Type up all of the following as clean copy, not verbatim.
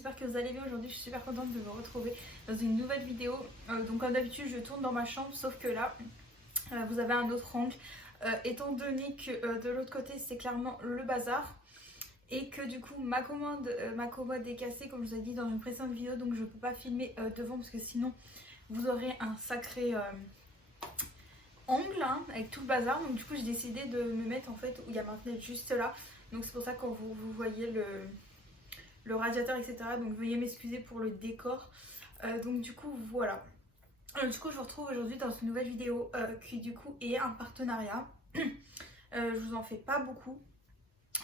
j'espère que vous allez bien aujourd'hui. Je suis super contente de vous retrouver dans une nouvelle vidéo. Donc comme d'habitude je tourne dans ma chambre, sauf que là vous avez un autre angle, étant donné que de l'autre côté c'est clairement le bazar. Et que du coup ma commode est cassée comme je vous ai dit dans une précédente vidéo. Donc je ne peux pas filmer devant parce que sinon vous aurez un sacré angle hein, avec tout le bazar. Donc du coup j'ai décidé de me mettre en fait où il y a ma fenêtre juste là. Donc c'est pour ça que quand vous voyez le radiateur etc. Donc veuillez m'excuser pour le décor. Donc du coup voilà. Du coup je vous retrouve aujourd'hui dans une nouvelle vidéo qui du coup est un partenariat. Je vous en fais pas beaucoup.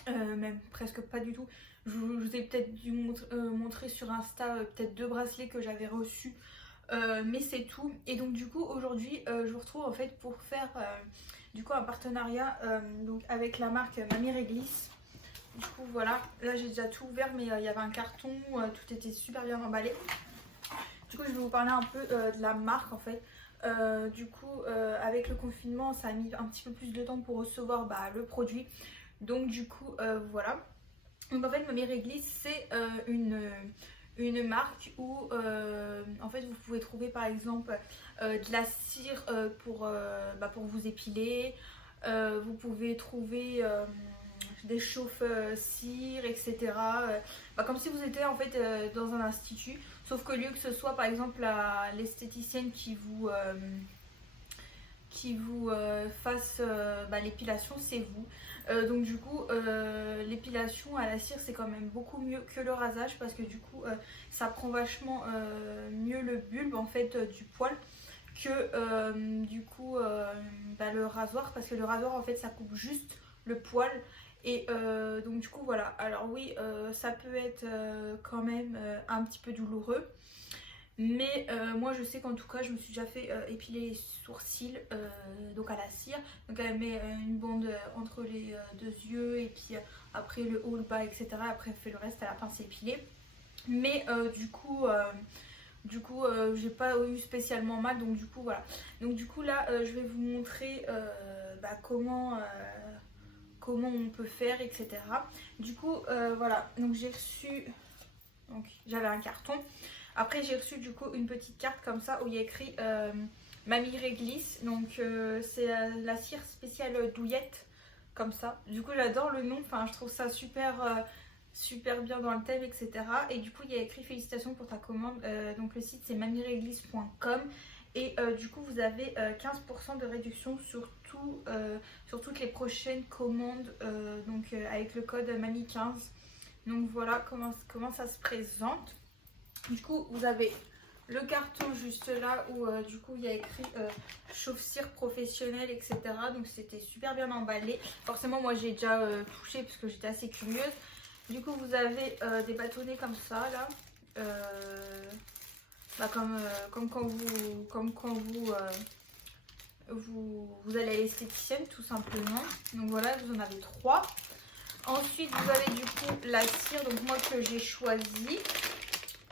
Même presque pas du tout. Je vous ai peut-être dû montrer sur Insta peut-être 2 bracelets que j'avais reçus, mais c'est tout. Et donc du coup aujourd'hui je vous retrouve en fait pour faire du coup un partenariat donc avec la marque Mamie Réglisse. Du coup voilà, là j'ai déjà tout ouvert mais il y avait un carton, tout était super bien emballé. Du coup je vais vous parler un peu de la marque en fait. Du coup avec le confinement ça a mis un petit peu plus de temps pour recevoir le produit. Donc du coup voilà. Donc en fait Mamie Réglisse c'est une marque où en fait vous pouvez trouver par exemple de la cire pour vous épiler. Vous pouvez trouver des chauffe-cire etc. Comme si vous étiez en fait dans un institut. Sauf qu'au lieu que ce soit par exemple l'esthéticienne qui vous fasse l'épilation, c'est vous. Donc du coup l'épilation à la cire c'est quand même beaucoup mieux que le rasage parce que du coup ça prend vachement mieux le bulbe en fait du poil que du coup le rasoir, parce que le rasoir en fait ça coupe juste le poil. Et donc du coup voilà, alors oui ça peut être quand même un petit peu douloureux. Mais moi je sais qu'en tout cas je me suis déjà fait épiler les sourcils donc à la cire. Donc elle met une bande entre les deux yeux et puis après le haut, le bas etc. Après elle fait le reste à la pince épilée. Mais du coup j'ai pas eu spécialement mal. Donc du coup voilà. Donc du coup là je vais vous montrer comment on peut faire etc. Du coup voilà, donc j'ai reçu, donc j'avais un carton. Après j'ai reçu du coup une petite carte comme ça où il y a écrit Mamie Réglisse. Donc c'est la cire spéciale douillette comme ça. Du coup j'adore le nom, enfin je trouve ça super bien dans le thème etc. Et du coup il y a écrit félicitations pour ta commande. Donc le site c'est mamieréglisse.com. Et du coup vous avez 15% de réduction sur toutes les prochaines commandes donc avec le code MAMI15. Donc voilà comment ça se présente. Du coup vous avez le carton juste là où du coup il y a écrit chauffe-cire professionnelle etc. Donc c'était super bien emballé. Forcément moi j'ai déjà touché parce que j'étais assez curieuse. Du coup vous avez des bâtonnets comme ça là. Comme quand vous allez à l'esthéticienne tout simplement. Donc voilà, vous en avez 3. Ensuite vous avez du coup la cire, donc moi que j'ai choisi.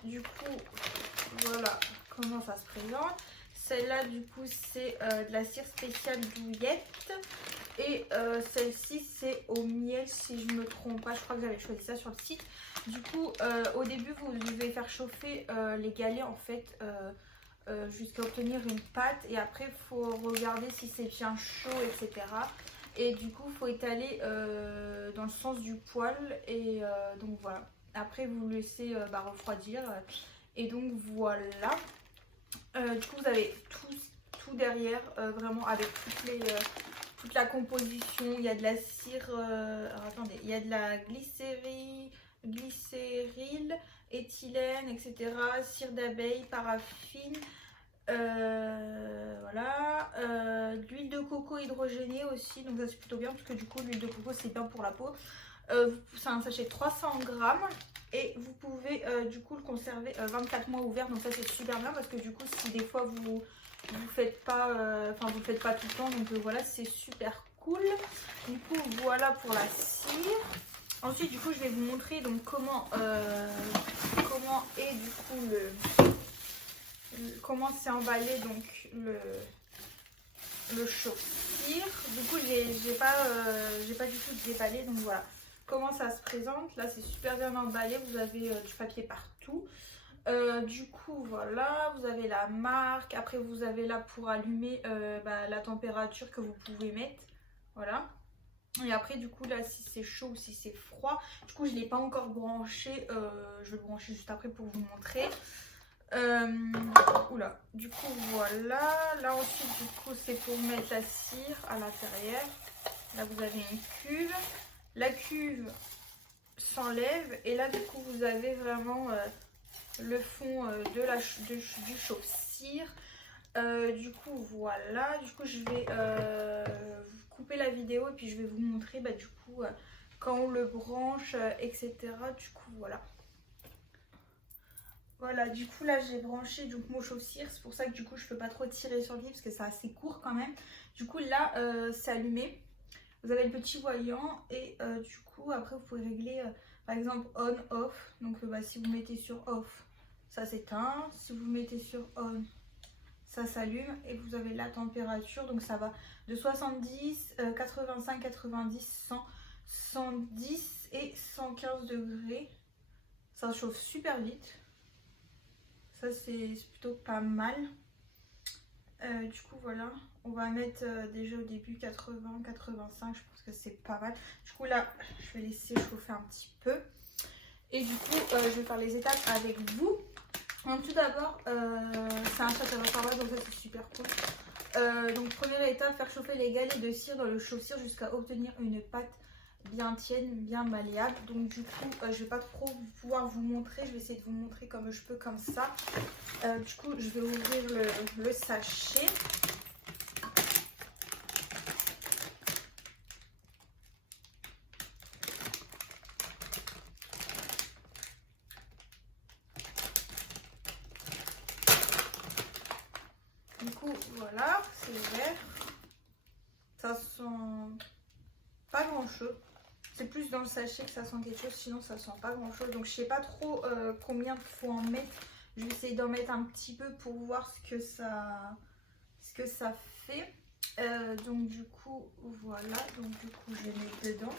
Du coup voilà comment ça se présente. Celle-là du coup c'est de la cire spéciale douillette. Et celle-ci c'est au miel si je me trompe pas, je crois que j'avais choisi ça sur le site. Du coup au début vous devez faire chauffer les galets en fait jusqu'à obtenir une pâte. Et après il faut regarder si c'est bien chaud etc. Et du coup il faut étaler dans le sens du poil. Et donc voilà, après vous le laissez refroidir. Et donc voilà. Du coup vous avez tout derrière vraiment avec toute la composition. Il y a de la cire, alors attendez, il y a de la glycéryle, éthylène, etc. Cire d'abeille, paraffine, voilà, l'huile de coco hydrogénée aussi. Donc ça c'est plutôt bien parce que du coup l'huile de coco c'est bien pour la peau. C'est un sachet de 300 grammes. Et vous pouvez du coup le conserver 24 mois ouvert. Donc ça c'est super bien parce que du coup si des fois vous faites pas vous le faites pas tout le temps, donc voilà c'est super cool. Du coup voilà pour la cire. Ensuite du coup je vais vous montrer donc comment est du coup comment c'est emballé donc le chauffe-cire. Du coup j'ai pas du tout déballé, donc voilà. comment ça se présente. Là c'est super bien emballé, vous avez du papier partout. Du coup voilà, vous avez la marque, après vous avez là pour allumer la température que vous pouvez mettre, voilà. Et après du coup là si c'est chaud ou si c'est froid, du coup je ne l'ai pas encore branché, je vais le brancher juste après pour vous montrer. Oula, du coup voilà, là ensuite du coup c'est pour mettre la cire à l'intérieur. Là vous avez une cuve, la cuve s'enlève et là du coup vous avez vraiment le fond du chauffe-cire. Du coup voilà, du coup je vais vous couper la vidéo et puis je vais vous montrer du coup quand on le branche, etc. Du coup voilà. Voilà, du coup là j'ai branché donc mon chauffe-cire, c'est pour ça que du coup je peux pas trop tirer sur le fil parce que c'est assez court quand même. Du coup là c'est allumé, vous avez le petit voyant et du coup après vous pouvez régler par exemple on, off. Donc si vous mettez sur off, ça s'éteint, si vous mettez sur on, ça s'allume et vous avez la température, donc ça va de 70, 85, 90, 100, 110 et 115 degrés. Ça chauffe super vite. Ça c'est plutôt pas mal. Du coup voilà, on va mettre déjà au début 80, 85, je pense que c'est pas mal. Du coup là, je vais laisser chauffer un petit peu. Et du coup, je vais faire les étapes avec vous. Donc tout d'abord, c'est un château à paroisse, donc ça c'est super cool. Donc première étape, faire chauffer les galets de cire dans le chauffe-cire jusqu'à obtenir une pâte bien tienne, bien malléable. Donc du coup je vais pas trop pouvoir vous montrer, je vais essayer de vous montrer comme je peux comme ça. Du coup je vais ouvrir le sachet. Du coup voilà, c'est ouvert. Ça sent pas grand chose. C'est plus dans le sachet que ça sent quelque chose, sinon ça sent pas grand chose. Donc je sais pas trop combien il faut en mettre. Je vais essayer d'en mettre un petit peu pour voir ce que ça fait. Donc du coup voilà, donc du coup je vais mettre dedans.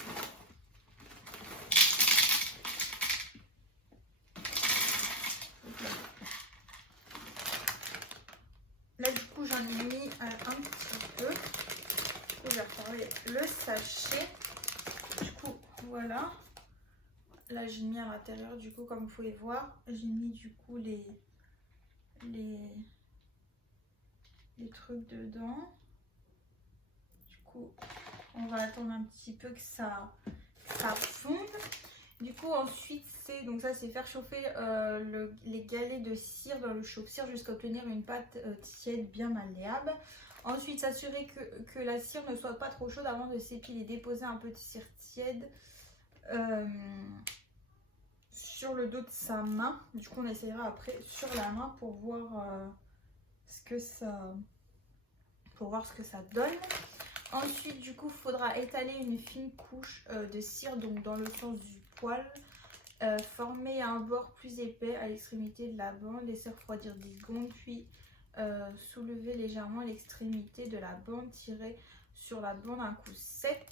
Là du coup j'en ai mis un petit peu. Du coup je vais refermer le sachet. Du coup voilà. Là j'ai mis à l'intérieur, du coup comme vous pouvez voir, j'ai mis du coup les trucs dedans. Du coup on va attendre un petit peu que ça fonde. Du coup ensuite c'est, donc ça c'est faire chauffer les galets de cire dans le chauffe-cire jusqu'à obtenir une pâte tiède bien malléable. Ensuite s'assurer que la cire ne soit pas trop chaude avant de s'épiler. Déposer un peu de cire tiède sur le dos de sa main. Du coup on essaiera après sur la main pour voir ce que ça donne. Ensuite du coup il faudra étaler une fine couche de cire donc dans le sens du poil, former un bord plus épais à l'extrémité de la bande, laisser refroidir 10 secondes, puis soulever légèrement l'extrémité de la bande, tirer sur la bande un coup sec,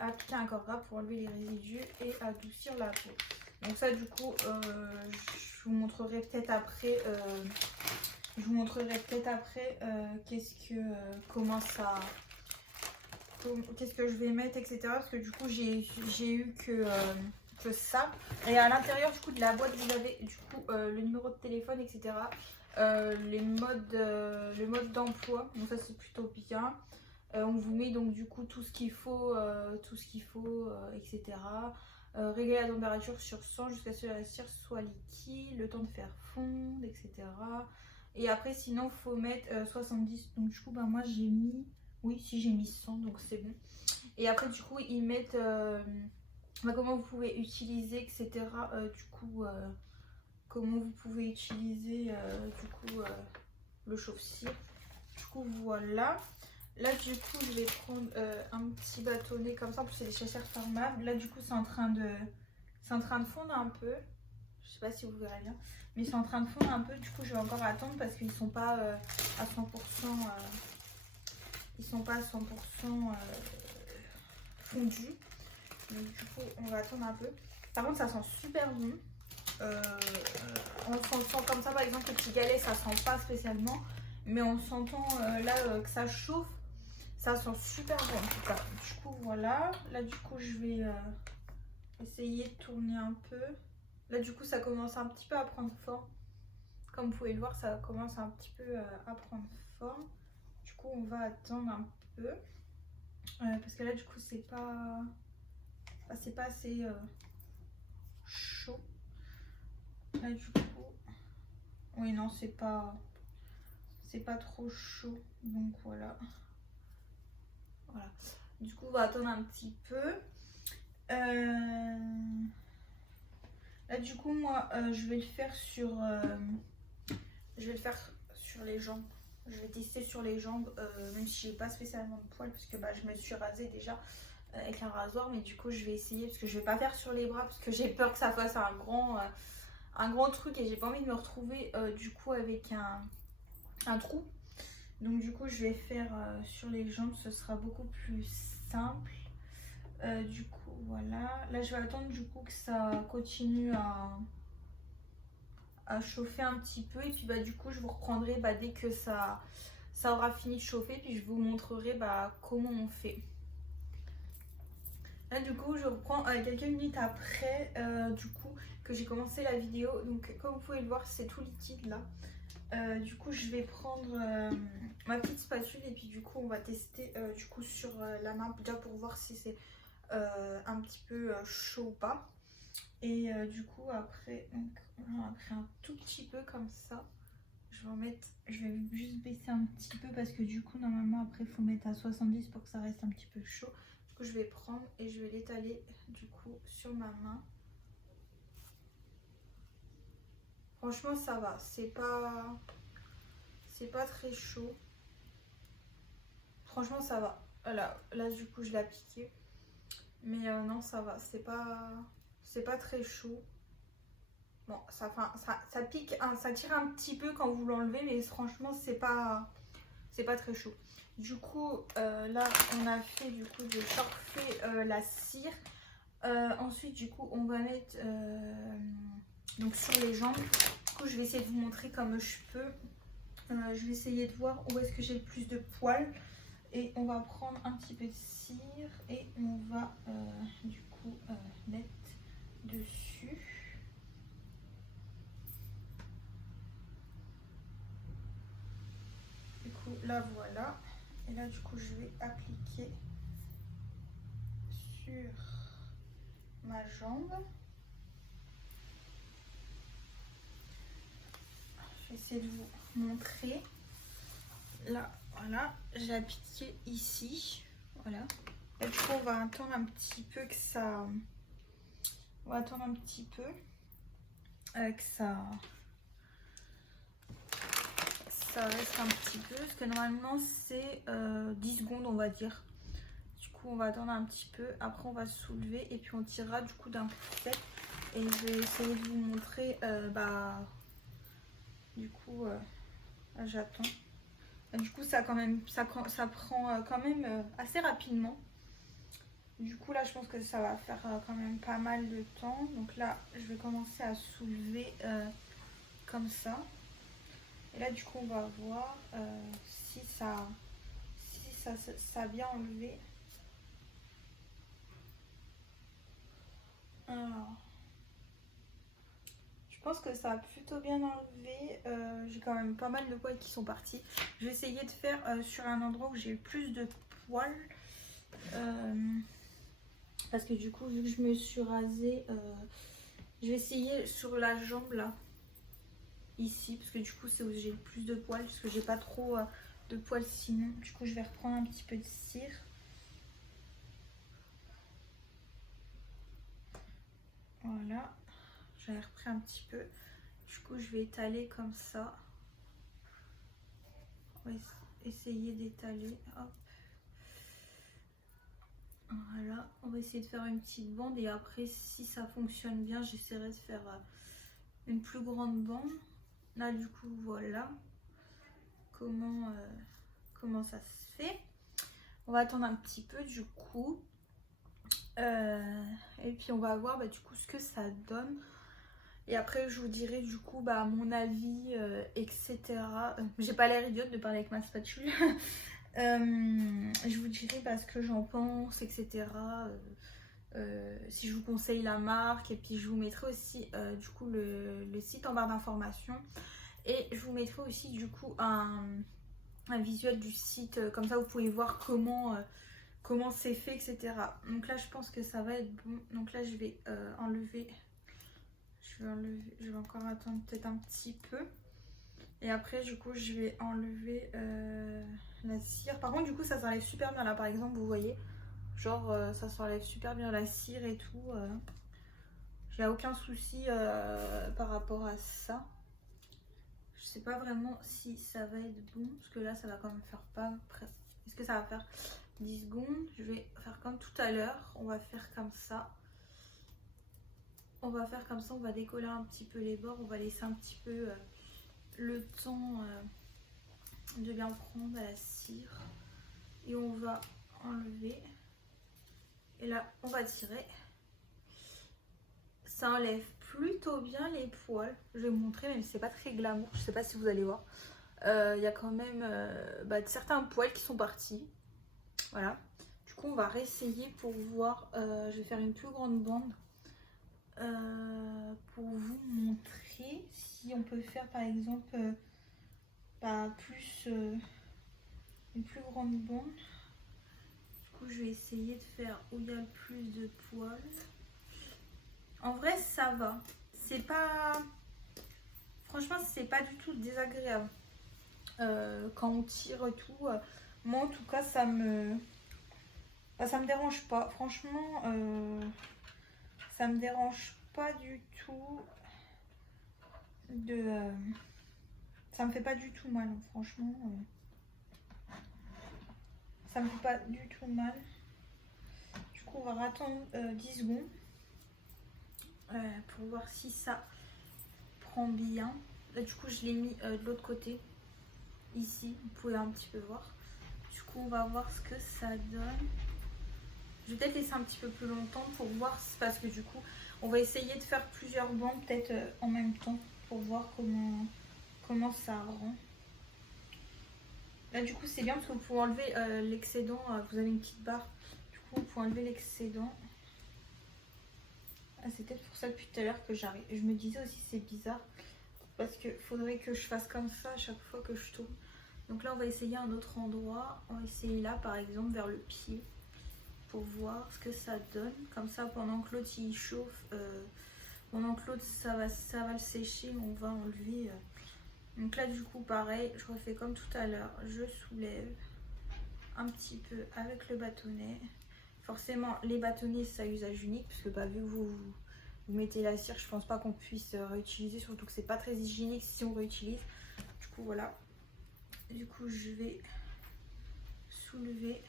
appliquer un corps gras pour enlever les résidus et adoucir la peau. Donc ça du coup je vous montrerai peut-être après qu'est-ce que je vais mettre, etc. Parce que du coup j'ai eu que ça. Et à l'intérieur du coup de la boîte vous avez du coup le numéro de téléphone, etc. Le mode d'emploi, donc ça c'est plutôt bien. On vous met donc du coup tout ce qu'il faut, etc. Régler la température sur 100 jusqu'à ce que la cire soit liquide, le temps de faire fondre, etc. Et après sinon faut mettre 70, donc du coup moi j'ai mis, oui si j'ai mis 100 donc c'est bon. Et après du coup ils mettent comment vous pouvez utiliser, etc. Comment vous pouvez utiliser le chauffe-cire. Du coup voilà. Là du coup je vais prendre un petit bâtonnet comme ça, en plus c'est des chaussures fermables. Là du coup c'est en train de fondre un peu. Je sais pas si vous verrez bien, mais c'est en train de fondre un peu. Du coup je vais encore attendre parce qu'ils sont pas à 100%. Ils sont pas à 100% fondus. Donc du coup on va attendre un peu. Par contre ça sent super bon. On sent comme ça par exemple le petit galet ça sent pas spécialement. Mais on s'entend là que ça chauffe. Ça sent super bon en tout cas. Du coup voilà. Là du coup je vais essayer de tourner un peu. Là du coup ça commence un petit peu à prendre forme. Comme vous pouvez le voir ça commence un petit peu à prendre forme. Du coup on va attendre un peu. Parce que là du coup c'est pas assez chaud. Là du coup oui non c'est pas trop chaud, donc voilà. Du coup on va attendre un petit peu. Là du coup moi je vais le faire sur les jambes. Je vais tester sur les jambes, même si j'ai pas spécialement de poils, parce que je me suis rasée déjà avec un rasoir, mais du coup je vais essayer, parce que je vais pas faire sur les bras, parce que j'ai peur que ça fasse un grand truc et j'ai pas envie de me retrouver du coup avec un trou. Donc du coup je vais faire sur les jambes, ce sera beaucoup plus simple. Du coup voilà, là je vais attendre du coup que ça continue à chauffer un petit peu, et puis du coup je vous reprendrai dès que ça aura fini de chauffer, puis je vous montrerai comment on fait. Là du coup je reprends quelques minutes après du coup que j'ai commencé la vidéo. Donc comme vous pouvez le voir c'est tout liquide là. Du coup je vais prendre ma petite spatule, et puis du coup on va tester du coup sur la main déjà pour voir si c'est un petit peu chaud ou pas. Et du coup après un tout petit peu comme ça, je vais juste baisser un petit peu, parce que du coup normalement après il faut mettre à 70 pour que ça reste un petit peu chaud. Du coup je vais prendre et je vais l'étaler du coup sur ma main. Franchement ça va, c'est pas très chaud. Franchement ça va. Là du coup je l'ai appliqué. Mais non ça va, c'est pas très chaud. Bon ça pique, hein, ça tire un petit peu quand vous l'enlevez, mais franchement c'est pas très chaud. Du coup là on a fait du coup de surfer la cire. Ensuite du coup on va mettre donc sur les jambes. Du coup je vais essayer de vous montrer comme je peux. Je vais essayer de voir où est-ce que j'ai le plus de poils, et on va prendre un petit peu de cire et on va du coup mettre dessus. Du coup là voilà, et là du coup je vais appliquer sur ma jambe. Je vais essayer de vous montrer. Là voilà, j'ai appliqué ici, voilà. Et du coup on va attendre un petit peu que ça reste un petit peu, parce que normalement c'est 10 secondes on va dire. Du coup on va attendre un petit peu, après on va soulever et puis on tirera du coup d'un coup sec, et je vais essayer de vous montrer du coup là, j'attends. Du coup ça prend quand même assez rapidement. Du coup là je pense que ça va faire quand même pas mal de temps. Donc là je vais commencer à soulever comme ça. Et là du coup on va voir si ça a bien enlevé. Alors, je pense que ça a plutôt bien enlevé. J'ai quand même pas mal de poils qui sont partis. Je vais essayer de faire sur un endroit où j'ai eu plus de poils. Parce que du coup vu que je me suis rasée, je vais essayer sur la jambe là. Ici, parce que du coup c'est où j'ai le plus de poils, parce que j'ai pas trop de poils sinon. Du coup je vais reprendre un petit peu de cire. Voilà, j'avais repris un petit peu. Du coup je vais étaler comme ça. On va essayer d'étaler. Hop. Voilà, on va essayer de faire une petite bande, et après si ça fonctionne bien j'essaierai de faire une plus grande bande. Là du coup voilà comment ça se fait. On va attendre un petit peu du coup. Et puis on va voir du coup ce que ça donne. Et après je vous dirai du coup mon avis, etc. J'ai pas l'air idiote de parler avec ma spatule. Je vous dirai ce que j'en pense, etc. Si je vous conseille la marque. Et puis je vous mettrai aussi du coup le site en barre d'informations. Et je vous mettrai aussi du coup un visuel du site. Comme ça vous pouvez voir comment c'est fait, etc. Donc là je pense que ça va être bon. Donc là je vais enlever. Je vais encore attendre peut-être un petit peu. Et après du coup je vais enlever la cire. Par contre du coup ça s'enlève super bien là, par exemple vous voyez. Genre ça s'enlève super bien la cire et tout. J'ai aucun souci par rapport à ça. Je sais pas vraiment si ça va être bon. Parce que là ça va quand même faire pas presque. Est-ce que ça va faire 10 secondes? Je vais faire comme tout à l'heure. On va faire comme ça. On va faire comme ça. On va décoller un petit peu les bords. On va laisser un petit peu le temps de bien prendre à la cire. Et on va enlever. Et là on va tirer. Ça enlève plutôt bien les poils. Je vais vous montrer, même si c'est pas très glamour. Je sais pas si vous allez voir. Il y a quand même certains poils qui sont partis. Voilà. Du coup, on va réessayer pour voir. Je vais faire une plus grande bande pour vous montrer si on peut faire par exemple plus une plus grande bande. Du coup, je vais essayer de faire où il y a le plus de poils. En vrai, ça va. C'est pas... Franchement, c'est pas du tout désagréable. Quand on tire et tout. Moi, en tout cas, ça me dérange pas. Franchement, ça me dérange pas du tout de... ça me fait pas du tout mal, hein, franchement. Ça me fait pas du tout mal. Du coup, on va attendre 10 secondes pour voir si ça prend bien. Là, du coup, je l'ai mis de l'autre côté. Ici, vous pouvez un petit peu voir. Du coup, on va voir ce que ça donne. Je vais peut-être laisser un petit peu plus longtemps pour voir, parce que du coup, on va essayer de faire plusieurs bandes peut-être en même temps pour voir comment ça rend. Là, du coup, c'est bien parce que vous pouvez enlever l'excédent. Vous avez une petite barre. Du coup, vous pouvez enlever l'excédent. Ah, c'est peut-être pour ça depuis tout à l'heure que j'arrive. Je me disais aussi c'est bizarre parce qu'il faudrait que je fasse comme ça à chaque fois que je tourne. Donc là, on va essayer un autre endroit. On va essayer là, par exemple, vers le pied pour voir ce que ça donne. Comme ça, pendant que l'autre il chauffe, pendant que l'autre ça va le sécher, on va enlever. Donc là, du coup, pareil, je refais comme tout à l'heure. Je soulève un petit peu avec le bâtonnet. Forcément, les bâtonnets, c'est à usage unique, parce que vu que vous mettez la cire, je pense pas qu'on puisse réutiliser, surtout que c'est pas très hygiénique si on réutilise. Du coup, voilà. Du coup, je vais soulever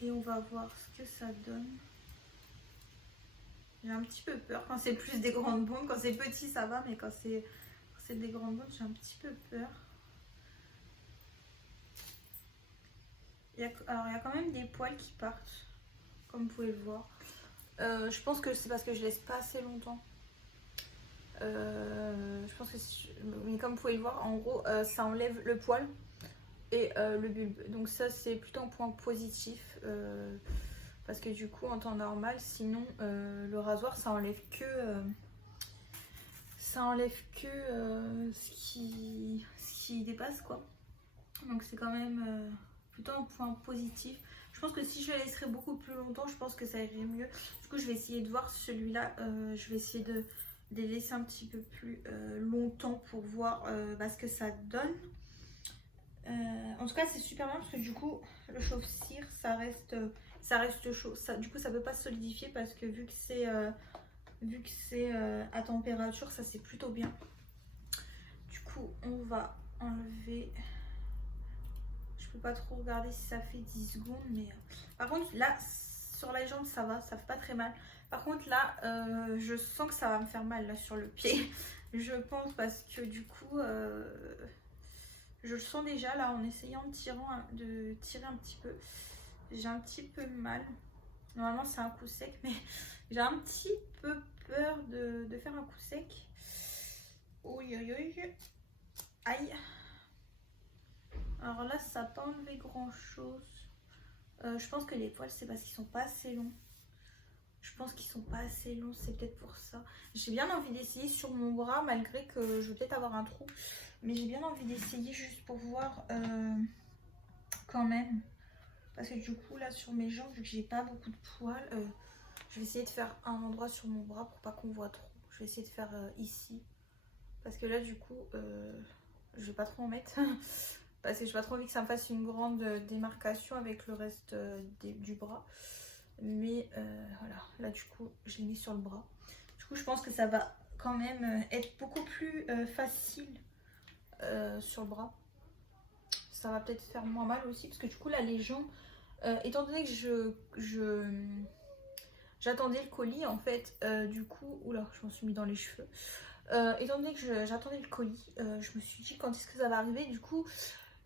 et on va voir ce que ça donne. J'ai un petit peu peur quand c'est plus des grandes bandes. Quand c'est petit, ça va, mais quand c'est des grandes bandes, j'ai un petit peu peur. Alors, il y a quand même des poils qui partent, comme vous pouvez le voir. Je pense que c'est parce que je laisse pas assez longtemps. Je pense que mais comme vous pouvez le voir, en gros, ça enlève le poil et le bulbe. Donc ça, c'est plutôt un point positif. Parce que du coup, en temps normal, sinon, le rasoir, ça enlève que... ce qui dépasse, quoi. Donc c'est quand même plutôt un point positif. Je pense que si je le laisserais beaucoup plus longtemps, je pense que ça irait mieux. Du coup, je vais essayer de voir celui-là. Je vais essayer de les laisser un petit peu plus longtemps pour voir ce que ça donne. En tout cas, c'est super bien parce que du coup, le chauffe-cire, ça reste chaud. Du coup, ça ne peut pas se solidifier parce que vu que c'est à température, ça c'est plutôt bien. Du coup, on va enlever. Je peux pas trop regarder si ça fait 10 secondes, mais par contre là sur la jambe ça va, ça fait pas très mal. Par contre là je sens que ça va me faire mal là sur le pied. Je pense parce que du coup je le sens déjà là en essayant de tirer un petit peu. j'ai un petit peu mal. Normalement c'est un coup sec, mais j'ai un petit peu peur de faire un coup sec. Oui, oui, oui. Aïe. Alors là, ça n'a pas enlevé grand chose. Je pense que les poils, c'est parce qu'ils sont pas assez longs. Je pense qu'ils sont pas assez longs, c'est peut-être pour ça. J'ai bien envie d'essayer sur mon bras, malgré que je vais peut-être avoir un trou. Mais j'ai bien envie d'essayer juste pour voir quand même. Parce que du coup, là, sur mes jambes, vu que j'ai pas beaucoup de poils, je vais essayer de faire un endroit sur mon bras pour pas qu'on voit trop. Je vais essayer de faire ici. Parce que là, du coup, je vais pas trop en mettre. Parce que j'ai pas trop envie que ça me fasse une grande démarcation avec le reste du bras. Mais voilà, là du coup je l'ai mis sur le bras. Du coup je pense que ça va quand même être beaucoup plus facile sur le bras. Ça va peut-être faire moins mal aussi parce que du coup là les jambes, étant donné que j'attendais le colis en fait, du coup, oula je m'en suis mis dans les cheveux. Étant donné que j'attendais le colis, je me suis dit quand est-ce que ça va arriver. Du coup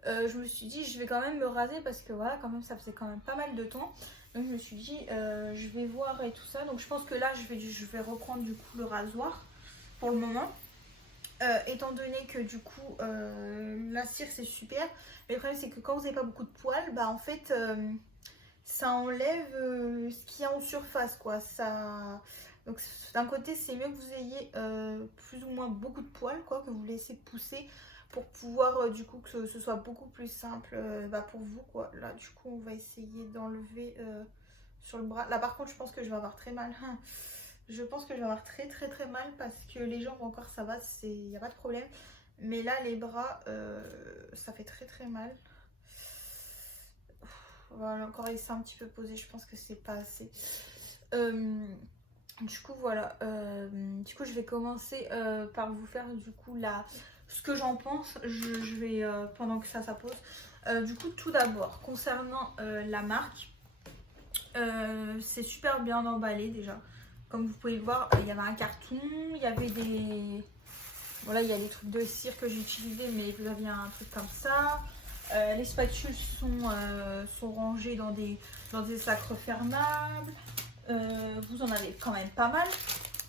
je me suis dit je vais quand même me raser parce que voilà quand même ça faisait quand même pas mal de temps. Donc je me suis dit je vais voir et tout ça. Donc je pense que là je vais reprendre du coup le rasoir pour le moment. Étant donné que du coup la cire c'est super. Mais le problème c'est que quand vous n'avez pas beaucoup de poils, bah en fait ça enlève ce qu'il y a en surface quoi. Ça... Donc d'un côté c'est mieux que vous ayez plus ou moins beaucoup de poils quoi, que vous laissez pousser pour pouvoir du coup que ce soit beaucoup plus simple pour vous quoi. Là du coup on va essayer d'enlever sur le bras. Là par contre je pense que je vais avoir très mal. Je pense que je vais avoir très mal parce que les jambes encore ça va, il n'y a pas de problème. Mais là les bras ça fait très mal. Voilà, encore laisser un petit peu poser, je pense que c'est pas assez. Du coup voilà, du coup je vais commencer par vous faire du coup ce que j'en pense. Je vais pendant que ça pose. Du coup tout d'abord concernant la marque, c'est super bien emballé déjà. Comme vous pouvez le voir, il y avait un carton, il y avait des... Voilà, il y a des trucs de cire que j'ai utilisé, mais vous aviez un truc comme ça. Les spatules sont rangées dans des sacs refermables. Vous en avez quand même pas mal.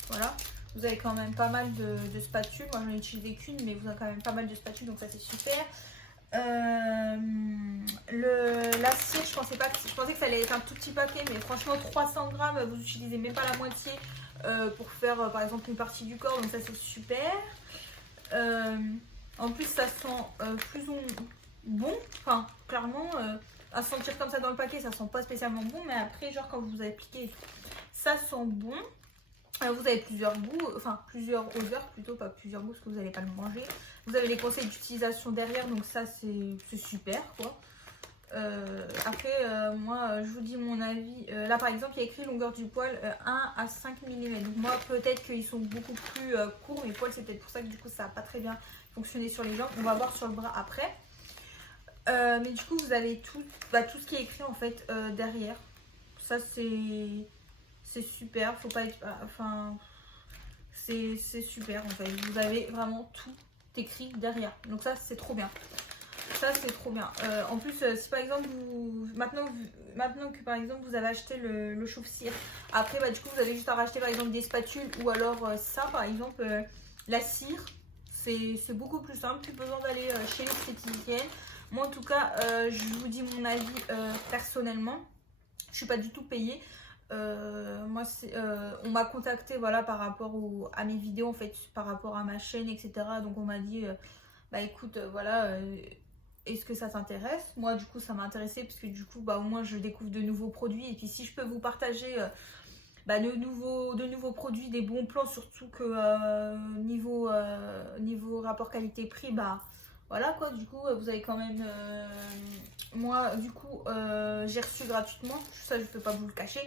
Voilà, vous avez quand même pas mal de spatules. Moi, j'en ai utilisé qu'une, mais vous avez quand même pas mal de spatules, donc ça c'est super. La cire, je pensais que ça allait être un tout petit paquet, mais franchement 300 grammes, vous utilisez même pas la moitié pour faire par exemple une partie du corps, donc ça c'est super. En plus ça sent plus ou bon, enfin clairement à sentir comme ça dans le paquet ça sent pas spécialement bon, mais après genre quand vous appliquez ça sent bon. Vous avez plusieurs goûts, enfin plusieurs odeurs plutôt, pas plusieurs goûts parce que vous n'allez pas le manger. Vous avez les conseils d'utilisation derrière, donc ça c'est super quoi. Après moi je vous dis mon avis. Là par exemple il y a écrit longueur du poil 1 à 5 mm. Donc moi peut-être qu'ils sont beaucoup plus courts, mes poils, c'est peut-être pour ça que du coup ça n'a pas très bien fonctionné sur les jambes. On va voir sur le bras après. Mais du coup vous avez tout ce qui est écrit en fait derrière. Ça c'est super, faut pas être... Enfin, c'est super en fait. Vous avez vraiment tout écrit derrière. Donc ça, c'est trop bien. Ça, c'est trop bien. En plus, si par exemple, maintenant que par exemple, vous avez acheté le chauffe-cire, après, du coup, vous avez juste à racheter par exemple des spatules ou alors ça, par exemple, la cire. C'est beaucoup plus simple. Plus besoin d'aller chez l'esthéticienne. Moi, en tout cas, je vous dis mon avis personnellement. Je suis pas du tout payée. Moi on m'a contacté voilà par rapport à mes vidéos en fait, par rapport à ma chaîne etc. Donc on m'a dit écoute voilà est-ce que ça t'intéresse. Moi du coup ça m'a intéressé parce que du coup au moins je découvre de nouveaux produits et puis si je peux vous partager de nouveaux produits, des bons plans, surtout que niveau rapport qualité-prix, voilà quoi, du coup vous avez quand même moi du coup j'ai reçu gratuitement, ça je peux pas vous le cacher.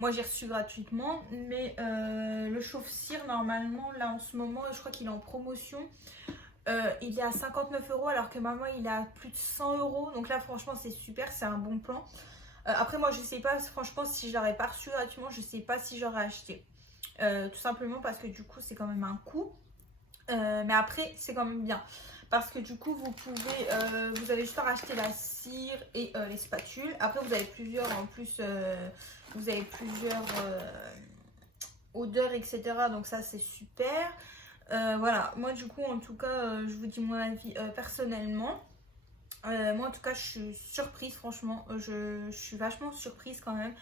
Moi j'ai reçu gratuitement, mais le chauffe-cire normalement là en ce moment je crois qu'il est en promotion. Il est à 59 € alors que maman il est à plus de 100 €. Donc là franchement c'est super, c'est un bon plan. Après moi je sais pas franchement si je l'aurais pas reçu gratuitement, je sais pas si j'aurais acheté. Tout simplement parce que du coup c'est quand même un coût. Mais après, c'est quand même bien. Parce que du coup, vous avez juste à racheter la cire et les spatules. Après, vous avez plusieurs, en plus, vous avez plusieurs odeurs, etc. Donc ça, c'est super. Voilà, moi du coup, en tout cas, je vous dis mon avis personnellement. Moi, en tout cas, je suis surprise, franchement. Je suis vachement surprise quand même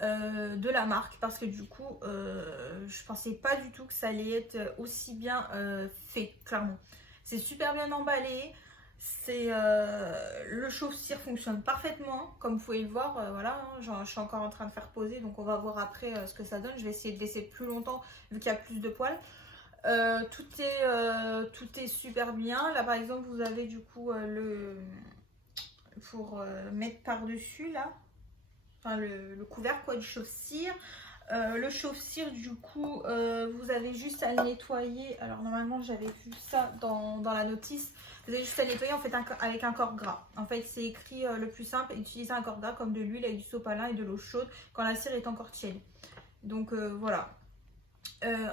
de la marque parce que du coup, je pensais pas du tout que ça allait être aussi bien fait, clairement. C'est super bien emballé. Le chauffe-cire fonctionne parfaitement, comme vous pouvez le voir. Voilà, hein, je suis encore en train de faire poser, donc on va voir après ce que ça donne. Je vais essayer de laisser plus longtemps vu qu'il y a plus de poils. Tout est super bien. Là, par exemple, vous avez du coup pour mettre par-dessus là, enfin le couvercle quoi, du chauffe-cire. Le chauffe-cire, du coup, vous avez juste à le nettoyer. Alors, normalement, j'avais vu ça dans la notice. Vous avez juste à le nettoyer en fait avec un corps gras. En fait, c'est écrit le plus simple, utiliser un corps gras comme de l'huile avec du sopalin et de l'eau chaude quand la cire est encore tiède. Donc, voilà.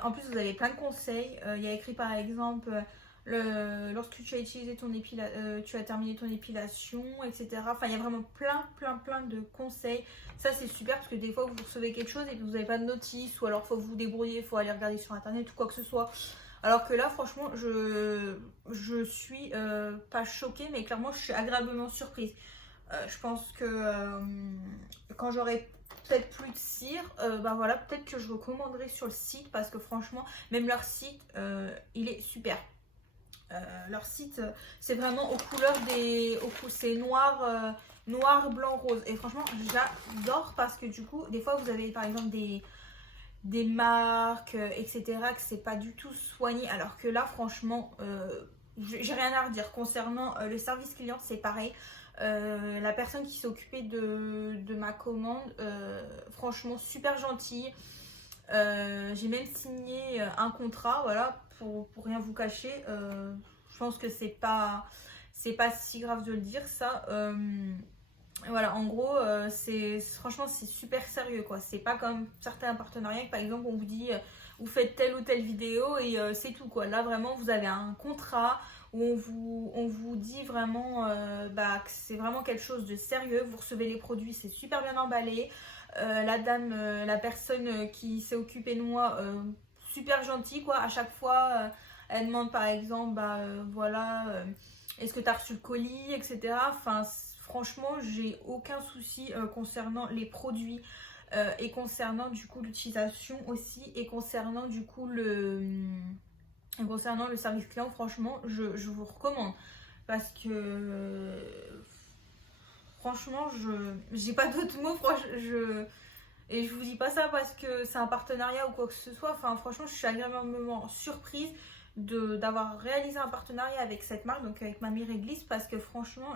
En plus, vous avez plein de conseils. Il y a écrit par exemple lorsque tu as utilisé tu as terminé ton épilation, etc. Enfin, il y a vraiment plein de conseils. Ça, c'est super parce que des fois, vous recevez quelque chose et que vous n'avez pas de notice, ou alors il faut que vous vous débrouiller, il faut aller regarder sur internet ou quoi que ce soit. Alors que là, franchement, je suis pas choquée, mais clairement, je suis agréablement surprise. Je pense que quand j'aurai peut-être plus de cire, ben voilà, peut-être que je recommanderais sur le site parce que franchement, même leur site, il est super. Leur site, c'est vraiment aux couleurs c'est noir, blanc, rose. Et franchement, j'adore parce que du coup, des fois, vous avez par exemple des marques, etc., que c'est pas du tout soigné. Alors que là, franchement, j'ai rien à redire. Concernant le service client, c'est pareil. La personne qui s'est occupée de ma commande, franchement super gentille. J'ai même signé un contrat, voilà, pour rien vous cacher. Je pense que c'est pas si grave de le dire ça. Voilà, en gros, franchement c'est super sérieux quoi. C'est pas comme certains partenariats, par exemple on vous dit vous faites telle ou telle vidéo et c'est tout quoi. Là vraiment vous avez un contrat où on vous dit vraiment que c'est vraiment quelque chose de sérieux. Vous recevez les produits, c'est super bien emballé. La personne qui s'est occupée de moi, super gentille quoi. À chaque fois, elle demande par exemple, voilà, est-ce que tu as reçu le colis, etc. Enfin, franchement, j'ai aucun souci concernant les produits et concernant du coup l'utilisation aussi et concernant du coup concernant le service client. Franchement, je vous recommande parce que franchement, j'ai pas d'autres mots. Et je vous dis pas ça parce que c'est un partenariat ou quoi que ce soit. Enfin, franchement, je suis agréablement surprise d'avoir réalisé un partenariat avec cette marque, donc avec Mamie Réglisse, parce que franchement,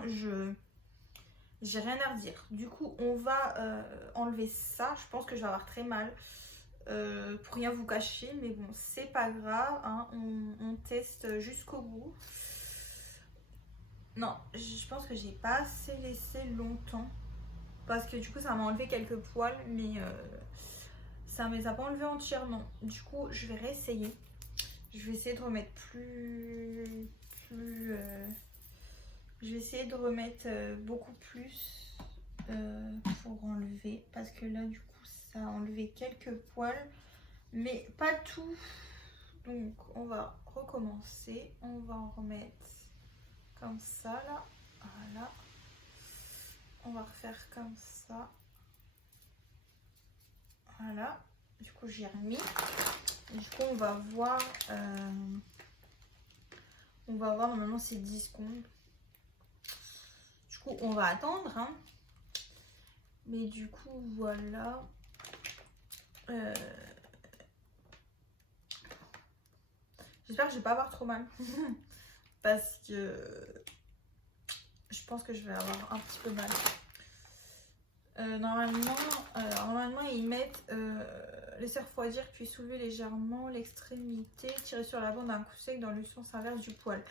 j'ai rien à redire. Du coup, on va enlever ça. Je pense que je vais avoir très mal. Pour rien vous cacher, mais bon, c'est pas grave. Hein, on teste jusqu'au bout. Non, je pense que j'ai pas assez laissé longtemps. Parce que du coup, ça m'a enlevé quelques poils, mais ça ne me les a pas enlevés entièrement. Du coup, je vais réessayer. Je vais essayer de remettre je vais essayer de remettre beaucoup plus pour enlever. Parce que là, du coup, ça a enlevé quelques poils, mais pas tout. Donc, on va recommencer. On va en remettre comme ça, là. Voilà. On va refaire comme ça. Voilà. Du coup, j'ai remis. Du coup, on va voir. Normalement, c'est 10 secondes. Du coup, on va attendre. Hein. Mais du coup, voilà. J'espère que je vais pas avoir trop mal. Parce que je pense que je vais avoir un petit peu mal. Normalement, ils mettent laisser refroidir puis soulever légèrement l'extrémité, tirer sur la bande d'un coup sec dans le sens inverse du poil.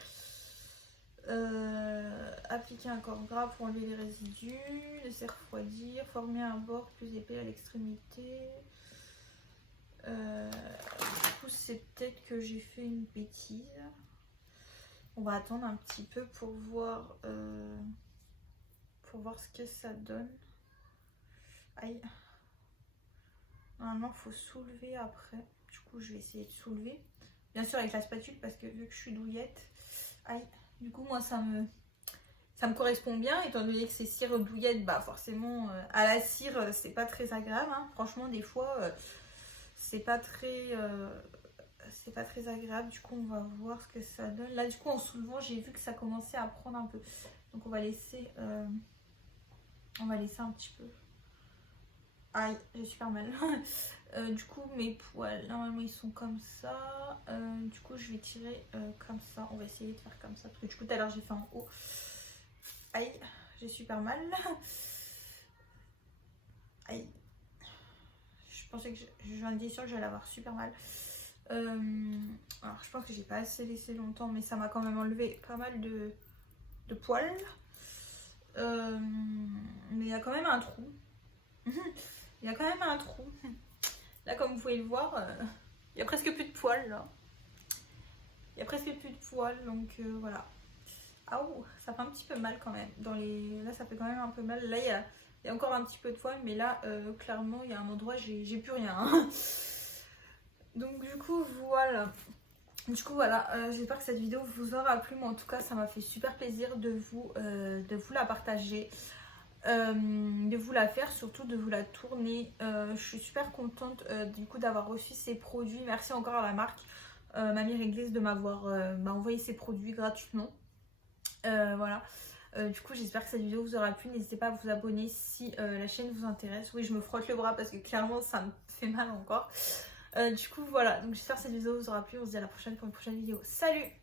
Appliquer un corps gras pour enlever les résidus, laisser refroidir, former un bord plus épais à l'extrémité. coup c'est peut-être que j'ai fait une bêtise. On va attendre un petit peu pour voir ce que ça donne. Aïe. Normalement il faut soulever après. Du coup je vais essayer de soulever. Bien sûr avec la spatule parce que vu que je suis douillette. Aïe. Du coup moi ça me correspond bien étant donné que c'est cire douillette. Bah forcément à la cire c'est pas très agréable. Hein. Franchement des fois c'est pas très agréable. Du coup on va voir ce que ça donne. Là du coup en soulevant j'ai vu que ça commençait à prendre un peu. Donc on va laisser un petit peu. Aïe, j'ai super mal. Du coup mes poils normalement ils sont comme ça. Du coup je vais tirer comme ça. On va essayer de faire comme ça parce que du coup tout à l'heure j'ai fait en haut. Aïe, j'ai super mal. Aïe. Je pensais que j'en étais sûre que j'allais avoir super mal. Alors je pense que j'ai pas assez laissé longtemps, mais ça m'a quand même enlevé pas mal de poils. Mais il y a quand même un trou. Il y a quand même un trou. Là comme vous pouvez le voir, il y a presque plus de poils là. Il y a presque plus de poils, donc voilà. Ah ouh, ça fait un petit peu mal quand même. Là ça fait quand même un peu mal. Là il y a encore un petit peu de poils, mais là clairement il y a un endroit j'ai plus rien. Hein. Donc du coup voilà. J'espère que cette vidéo vous aura plu, mais en tout cas ça m'a fait super plaisir de vous la partager, de vous la faire, surtout de vous la tourner. Je suis super contente du coup d'avoir reçu ces produits. Merci encore à la marque Mamie Réglisse de m'avoir envoyé ces produits gratuitement. Voilà. Du coup j'espère que cette vidéo vous aura plu. N'hésitez pas à vous abonner si la chaîne vous intéresse. Oui je me frotte le bras parce que clairement ça me fait mal encore. Du coup voilà, donc j'espère que cette vidéo vous aura plu. On se dit à la prochaine pour une prochaine vidéo. Salut!